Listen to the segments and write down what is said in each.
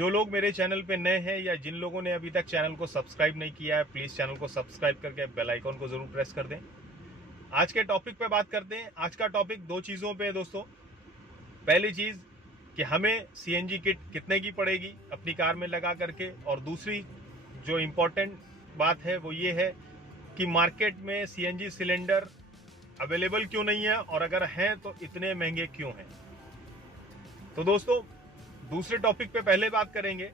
जो लोग मेरे चैनल पे नए हैं या जिन लोगों ने अभी तक चैनल को सब्सक्राइब नहीं किया है, प्लीज चैनल को सब्सक्राइब करके बेल आइकॉन को जरूर प्रेस कर दें। आज के टॉपिक पे बात करते हैं। आज का टॉपिक दो चीजों पे है दोस्तों। पहली चीज कि हमें सीएनजी किट कितने की पड़ेगी अपनी कार में लगा करके, और दूसरी जो इम्पोर्टेंट बात है वो ये है कि मार्केट में सीएनजी सिलेंडर अवेलेबल क्यों नहीं है, और अगर हैं तो इतने महंगे क्यों हैं। तो दोस्तों दूसरे टॉपिक पे पहले बात करेंगे।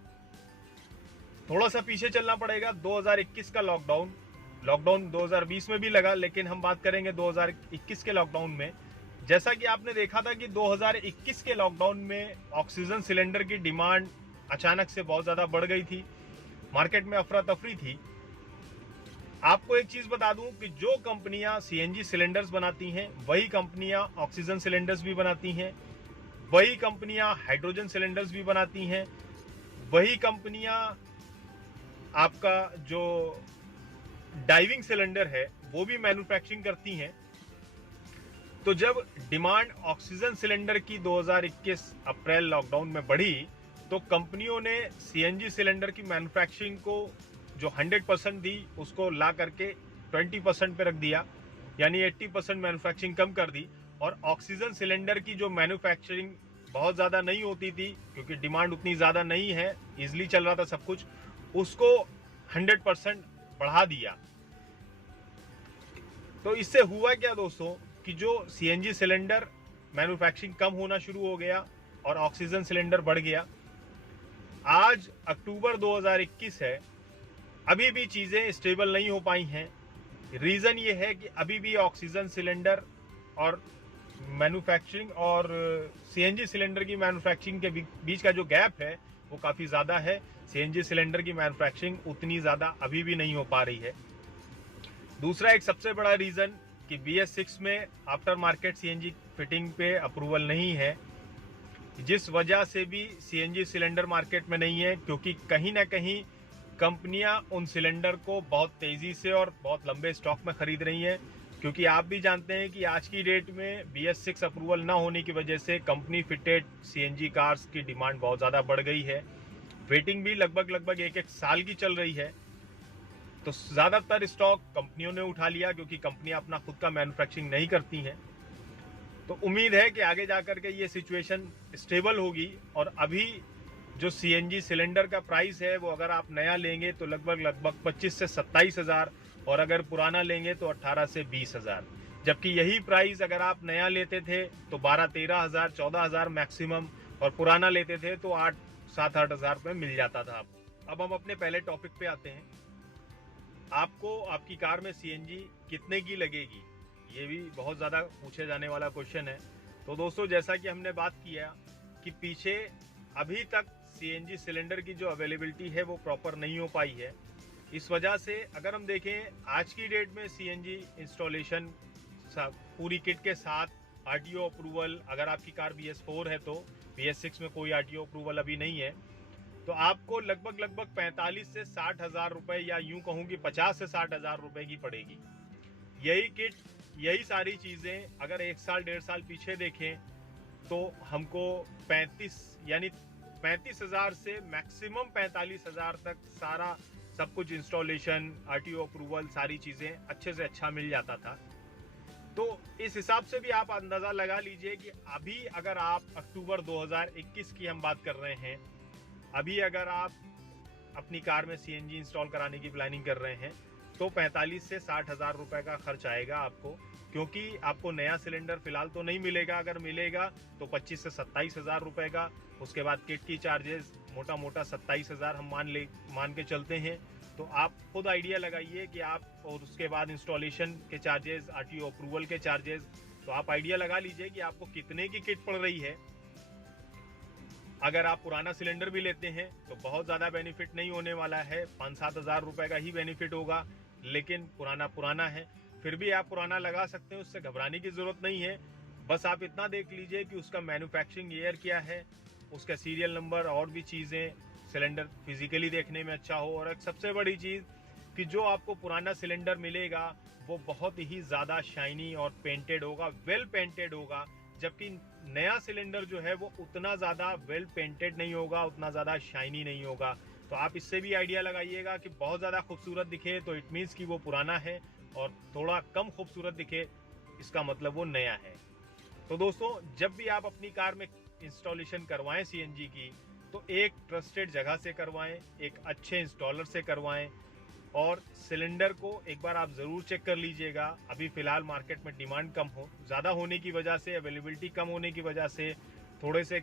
थोड़ा सा पीछे चलना पड़ेगा। 2021 का लॉकडाउन 2020 में भी लगा, लेकिन हम बात करेंगे 2021 के लॉकडाउन में। जैसा कि आपने देखा था कि 2021 के लॉकडाउन में ऑक्सीजन सिलेंडर की डिमांड अचानक से बहुत ज्यादा बढ़ गई थी, मार्केट में अफरा तफरी थी। आपको एक चीज बता दूं कि जो कंपनियां सीएनजी सिलेंडर्स बनाती हैं वही कंपनियां ऑक्सीजन सिलेंडर्स भी बनाती हैं, वही कंपनियां हाइड्रोजन सिलेंडर्स भी बनाती हैं, वही कंपनियां आपका जो डाइविंग सिलेंडर है वो भी मैन्युफैक्चरिंग करती हैं। तो जब डिमांड ऑक्सीजन सिलेंडर की 2021 अप्रैल लॉकडाउन में बढ़ी तो कंपनियों ने सीएनजी सिलेंडर की मैन्युफैक्चरिंग को जो 100% थी उसको ला करके 20% पे रख दिया, यानी 80% मैन्युफैक्चरिंग कम कर दी। और ऑक्सीजन सिलेंडर की जो मैन्युफैक्चरिंग बहुत ज्यादा नहीं होती थी, क्योंकि डिमांड उतनी ज्यादा नहीं है, इजिली चल रहा था सब कुछ, उसको 100% बढ़ा दिया। तो इससे हुआ क्या दोस्तों कि जो सीएनजी सिलेंडर मैन्युफैक्चरिंग कम होना शुरू हो गया और ऑक्सीजन सिलेंडर बढ़ गया। आज अक्टूबर 2021 है, अभी भी चीजें स्टेबल नहीं हो पाई हैं। रीजन ये है कि अभी भी ऑक्सीजन सिलेंडर और मैन्युफैक्चरिंग और सीएनजी सिलेंडर की मैन्युफैक्चरिंग के बीच का जो गैप है वो काफी ज्यादा है। सीएनजी सिलेंडर की मैन्युफैक्चरिंग उतनी ज्यादा अभी भी नहीं हो पा रही है। दूसरा एक सबसे बड़ा रीजन कि BS6 में आफ्टर मार्केट सीएनजी फिटिंग पे अप्रूवल नहीं है, जिस वजह से भी सीएनजी सिलेंडर मार्केट में नहीं है, क्योंकि कहीं ना कहीं कंपनियां उन सिलेंडर को बहुत तेजी से और बहुत लंबे स्टॉक में खरीद रही हैं। क्योंकि आप भी जानते हैं कि आज की डेट में BS6 अप्रूवल ना होने की वजह से कंपनी फिटेड सीएनजी कार्स की डिमांड बहुत ज़्यादा बढ़ गई है। वेटिंग भी लगभग एक साल की चल रही है। तो ज़्यादातर स्टॉक कंपनियों ने उठा लिया, क्योंकि कंपनियां अपना खुद का मैन्युफैक्चरिंग नहीं करती हैं। तो उम्मीद है कि आगे जाकर के ये सिचुएशन स्टेबल होगी। और अभी जो सीएनजी सिलेंडर का प्राइस है वो अगर आप नया लेंगे तो लगभग 25 से 27 हज़ार, और अगर पुराना लेंगे तो 18 से 20 हज़ार। जबकि यही प्राइस अगर आप नया लेते थे तो 12-13 हज़ार 14 हज़ार मैक्सिमम, और पुराना लेते थे तो 8-7-8 हज़ार में मिल जाता था। अब हम अपने पहले टॉपिक पे आते हैं। आपको आपकी कार में सीएनजी कितने की लगेगी, ये भी बहुत ज़्यादा पूछे जाने वाला क्वेश्चन है। तो दोस्तों जैसा कि हमने बात किया कि पीछे अभी तक सीएनजी सिलेंडर की जो अवेलेबिलिटी है वो प्रॉपर नहीं हो पाई है। इस वजह से अगर हम देखें आज की डेट में सीएनजी इंस्टॉलेशन पूरी किट के साथ आरटीओ अप्रूवल, अगर आपकी कार BS4 है तो BS6 में कोई आरटीओ अप्रूवल अभी नहीं है, तो आपको लगभग 45 से 60 हज़ार रुपए, या यूं कहूं कि 50 से 60 हज़ार रुपए की पड़ेगी। यही किट, यही सारी चीजें अगर 1 साल 1.5 साल पीछे देखें तो हमको 35 हज़ार से मैक्सिमम 45 हज़ार तक सारा सब कुछ इंस्टॉलेशन, आरटीओ अप्रूवल, सारी चीजें अच्छे से अच्छा मिल जाता था। तो इस हिसाब से भी आप अंदाजा लगा लीजिए कि अभी अगर आप अक्टूबर 2021 की हम बात कर रहे हैं, अभी अगर आप अपनी कार में सीएनजी इंस्टॉल कराने की प्लानिंग कर रहे हैं तो 45 से 60 हज़ार रुपए का खर्च आएगा आपको, क्योंकि आपको नया सिलेंडर फिलहाल तो नहीं मिलेगा। अगर मिलेगा तो 25 से 27 हज़ार रुपए का। उसके बाद किट की चार्जेस मोटा 27 हज़ार हम मान के चलते हैं। तो आप खुद आइडिया लगाइए कि आप, और उसके बाद इंस्टॉलेशन के चार्जेस, आरटीओ अप्रूवल के चार्जेस, तो आप आइडिया लगा लीजिए कि आपको कितने की किट पड़ रही है। अगर आप पुराना सिलेंडर भी लेते हैं तो बहुत ज्यादा बेनिफिट नहीं होने वाला है, 5-7 हज़ार रुपए का ही बेनिफिट होगा। लेकिन पुराना है, फिर भी आप पुराना लगा सकते हैं, उससे घबराने की जरूरत नहीं है। बस आप इतना देख लीजिए कि उसका मैन्युफैक्चरिंग ईयर क्या है, उसका सीरियल नंबर, और भी चीजें, सिलेंडर फिजिकली देखने में अच्छा हो। और एक सबसे बड़ी चीज कि जो आपको पुराना सिलेंडर मिलेगा वो बहुत ही ज्यादा शाइनी और पेंटेड होगा, वेल पेंटेड होगा, जबकि नया सिलेंडर जो है वो उतना ज़्यादा वेल पेंटेड नहीं होगा, उतना ज़्यादा शाइनी नहीं होगा। तो आप इससे भी आइडिया लगाइएगा कि बहुत ज़्यादा खूबसूरत दिखे तो इट मीन्स कि वो पुराना है, और थोड़ा कम खूबसूरत दिखे इसका मतलब वो नया है। तो दोस्तों, जब भी आप अपनी कार में इंस्टॉलेशन करवाएं सीएनजी की, तो एक ट्रस्टेड जगह से करवाएं, एक अच्छे इंस्टॉलर से करवाएं, और सिलेंडर को एक बार आप ज़रूर चेक कर लीजिएगा। अभी फ़िलहाल मार्केट में डिमांड कम ज़्यादा होने की वजह से, अवेलेबिलिटी कम होने की वजह से थोड़े से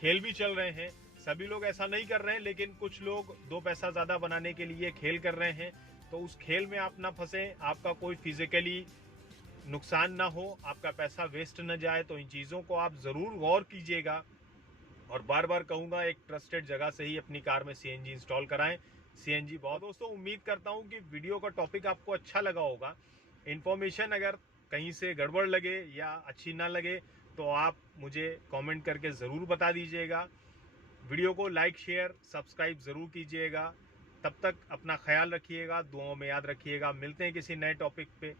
खेल भी चल रहे हैं। सभी लोग ऐसा नहीं कर रहे हैं, लेकिन कुछ लोग दो पैसा ज़्यादा बनाने के लिए खेल कर रहे हैं। तो उस खेल में आप ना फंसें, आपका कोई फिजिकली नुकसान ना हो, आपका पैसा वेस्ट न जाए। तो इन चीज़ों को आप ज़रूर गौर कीजिएगा, और बार बार कहूँगा एक ट्रस्टेड जगह से ही अपनी कार में सीएनजी इंस्टॉल कराएं। सीएनजी बहुत दोस्तों, उम्मीद करता हूँ कि वीडियो का टॉपिक आपको अच्छा लगा होगा। इन्फॉर्मेशन अगर कहीं से गड़बड़ लगे या अच्छी ना लगे तो आप मुझे कमेंट करके ज़रूर बता दीजिएगा। वीडियो को लाइक, शेयर, सब्सक्राइब ज़रूर कीजिएगा। तब तक अपना ख्याल रखिएगा, दुआओं में याद रखिएगा। मिलते हैं किसी नए टॉपिक पे।